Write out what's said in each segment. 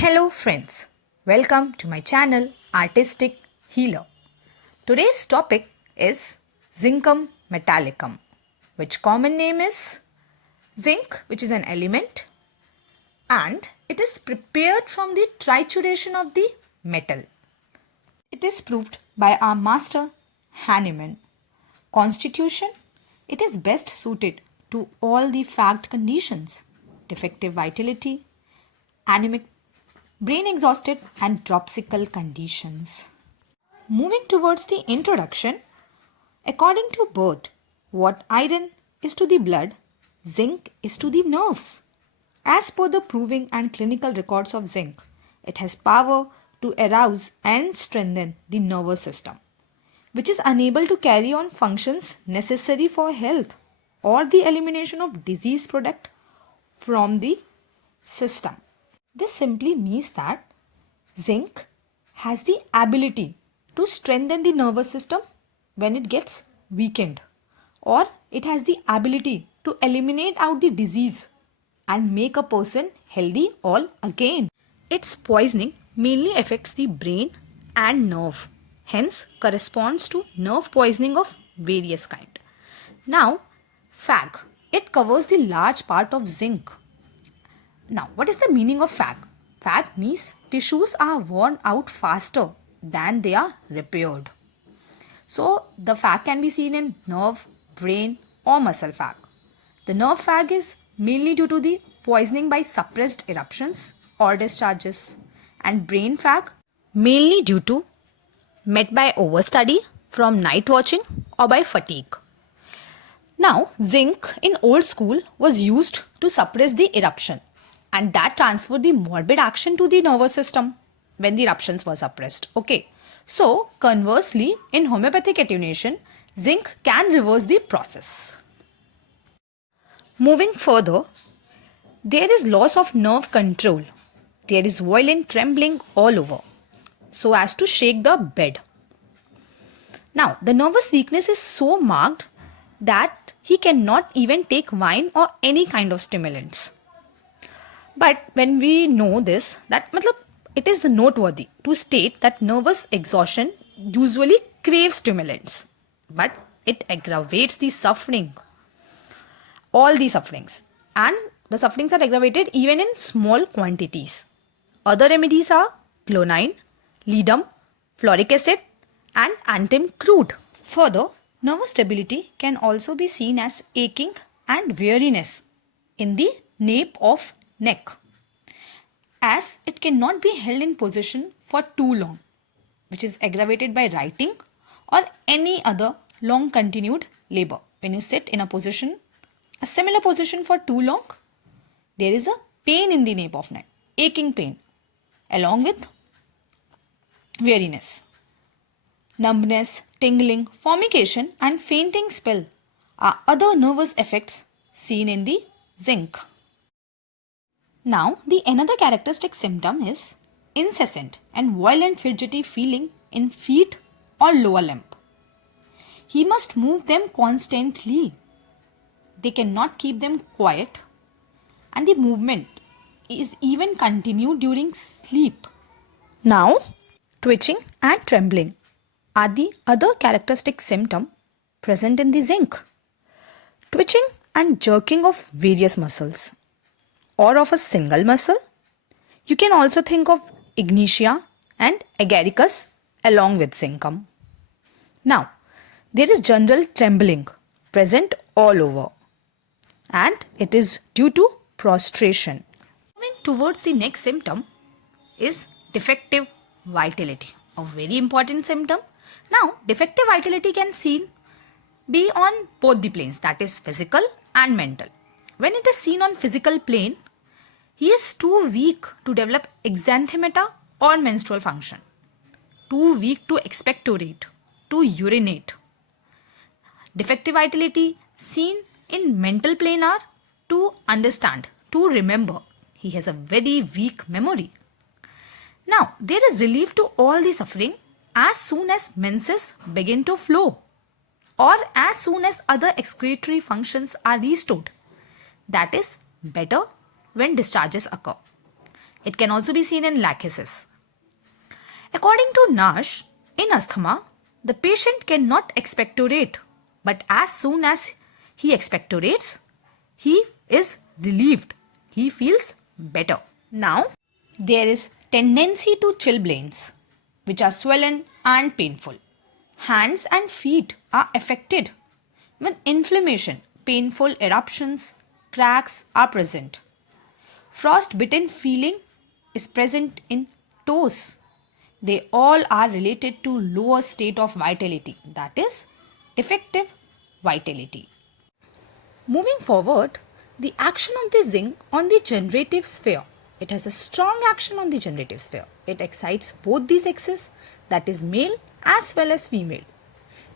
Hello friends, welcome to my channel Artistic Healer. Today's topic is Zincum Metallicum, which common name is zinc, which is an element, and it is prepared from the trituration of the metal. It is proved by our master Hahnemann. Constitution: it is best suited to all the fact conditions: defective vitality, anemic, brain exhausted, and dropsical conditions. Moving towards the introduction, according to Bert, what iron is to the blood, zinc is to the nerves. As per the proving and clinical records of zinc, it has power to arouse and strengthen the nervous system, which is unable to carry on functions necessary for health or the elimination of disease product from the system. This simply means that zinc has the ability to strengthen the nervous system when it gets weakened, or it has the ability to eliminate out the disease and make a person healthy all again. Its poisoning mainly affects the brain and nerve, hence corresponds to nerve poisoning of various kind. Now, FAG, it covers the large part of zinc. Now, what is the meaning of FAG? FAG means tissues are worn out faster than they are repaired. So, the FAG can be seen in nerve, brain or muscle FAG. The nerve FAG is mainly due to the poisoning by suppressed eruptions or discharges, and brain FAG mainly due to met by overstudy from night watching or by fatigue. Now, zinc in old school was used to suppress the eruption, and that transferred the morbid action to the nervous system when the eruptions were suppressed. Okay. So, conversely, in homeopathic attenuation, zinc can reverse the process. Moving further, there is loss of nerve control. There is violent trembling all over, so as to shake the bed. Now, the nervous weakness is so marked that he cannot even take wine or any kind of stimulants. But when we know this, that it is noteworthy to state that nervous exhaustion usually craves stimulants, but it aggravates the suffering, all the sufferings, and the sufferings are aggravated even in small quantities. Other remedies are clonine, ledum, fluoric acid, and antim crude. Further, nervous stability can also be seen as aching and weariness in the nape of neck, as it cannot be held in position for too long, which is aggravated by writing or any other long continued labor. When you sit in a similar position for too long, there is a pain in the nape of neck, aching pain, along with weariness. Numbness, tingling, formication and fainting spell are other nervous effects seen in the zinc. Now, the another characteristic symptom is incessant and violent fidgety feeling in feet or lower limb. He must move them constantly. They cannot keep them quiet, and the movement is even continued during sleep. Now, twitching and trembling are the other characteristic symptom present in the zinc. Twitching and jerking of various muscles or of a single muscle. You can also think of ignitia and agaricus along with zincum. Now, there is general trembling present all over, and it is due to prostration. Moving towards the next symptom is defective vitality, a very important symptom. Now, defective vitality can be on both the planes, that is physical and mental. When it is seen on physical plane, he is too weak to develop exanthemata or menstrual function, too weak to expectorate, to urinate. Defective vitality seen in mental plane are to understand, to remember. He has a very weak memory. Now, there is relief to all the suffering as soon as menses begin to flow, or as soon as other excretory functions are restored. That is better when discharges occur. It can also be seen in lachesis. According to Nash, in asthma, the patient cannot expectorate, but as soon as he expectorates, he is relieved. He feels better. Now, there is tendency to chilblains, which are swollen and painful. Hands and feet are affected with inflammation. Painful eruptions, cracks are present. Frost-bitten feeling is present in toes. They all are related to lower state of vitality, that is, defective vitality. Moving forward, the action of the zinc on the generative sphere. It has a strong action on the generative sphere. It excites both the sexes, that is male as well as female.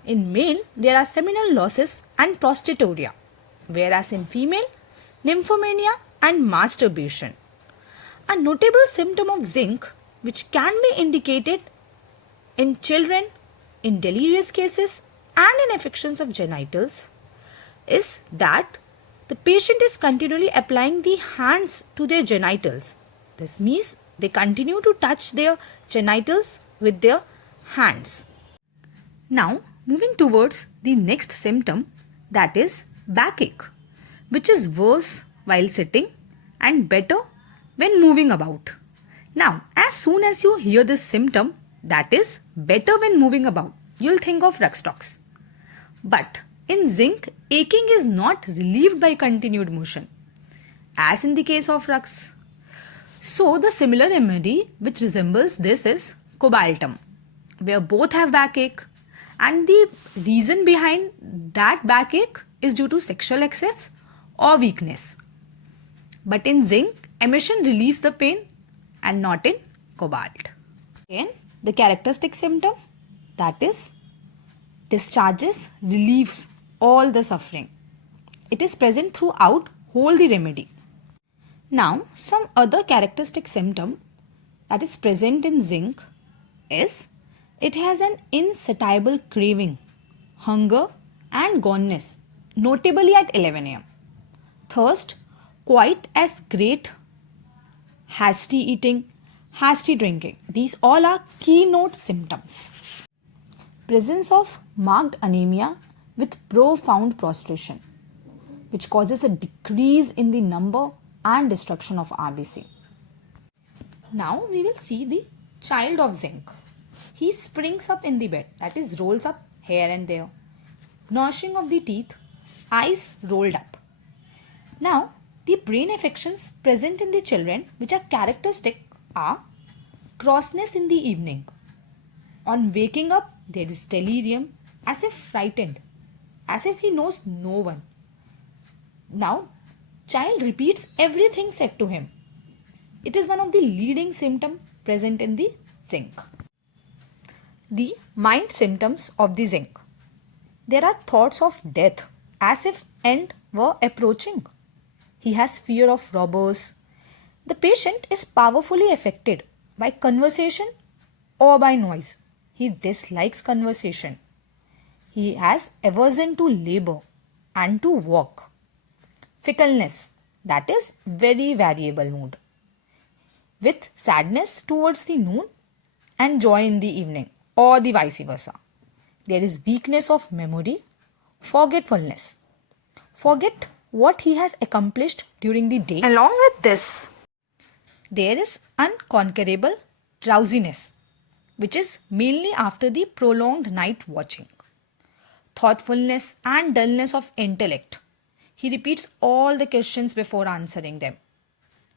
In male, there are seminal losses and prostaturia, whereas in female, nymphomania and masturbation. A notable symptom of zinc, which can be indicated in children, in delirious cases and in affections of genitals, is that the patient is continually applying the hands to their genitals. This means they continue to touch their genitals with their hands. Now, moving towards the next symptom, that is backache, which is worse while sitting and better when moving about. Now, as soon as you hear this symptom, that is better when moving about, you'll think of Ruxtox. But in zinc, aching is not relieved by continued motion, as in the case of Rux. So, the similar remedy which resembles this is cobaltum, where both have backache, and the reason behind that backache is due to sexual excess or weakness. But in zinc, emission relieves the pain and not in cobalt. Again, the characteristic symptom, that is discharges, relieves all the suffering. It is present throughout whole the remedy. Now, some other characteristic symptom that is present in zinc is it has an insatiable craving, hunger and goneness, notably at 11 am. Thirst quite as great, hasty eating, hasty drinking. These all are keynote symptoms. Presence of marked anemia with profound prostration, which causes a decrease in the number and destruction of RBC. Now we will see the child of zinc. He springs up in the bed, that is rolls up here and there, gnashing of the teeth, eyes rolled up. Now, the brain affections present in the children which are characteristic are crossness in the evening. On waking up, there is delirium, as if frightened, as if he knows no one. Now, child repeats everything said to him. It is one of the leading symptoms present in the zinc. The mind symptoms of the zinc. There are thoughts of death, as if end were approaching. He has fear of robbers. The patient is powerfully affected by conversation or by noise. He dislikes conversation. He has aversion to labor and to work. Fickleness, that is very variable mood, with sadness towards the noon and joy in the evening, or the vice versa. There is weakness of memory, forgetfulness. Forget what he has accomplished during the day. Along with this, there is unconquerable drowsiness, which is mainly after the prolonged night watching. Thoughtfulness and dullness of intellect. He repeats all the questions before answering them.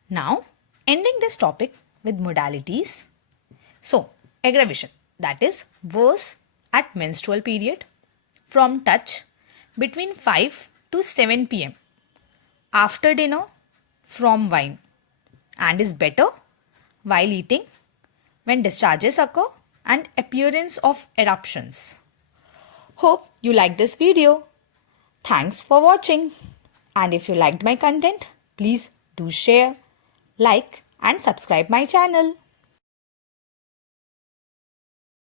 Now, ending this topic with modalities. So, aggravation, that is worse at menstrual period, from touch between 5 to 7 pm, after dinner from wine, and is better while eating, when discharges occur and appearance of eruptions. Hope you liked this video. Thanks for watching. And if you liked my content, please do share, like and subscribe my channel.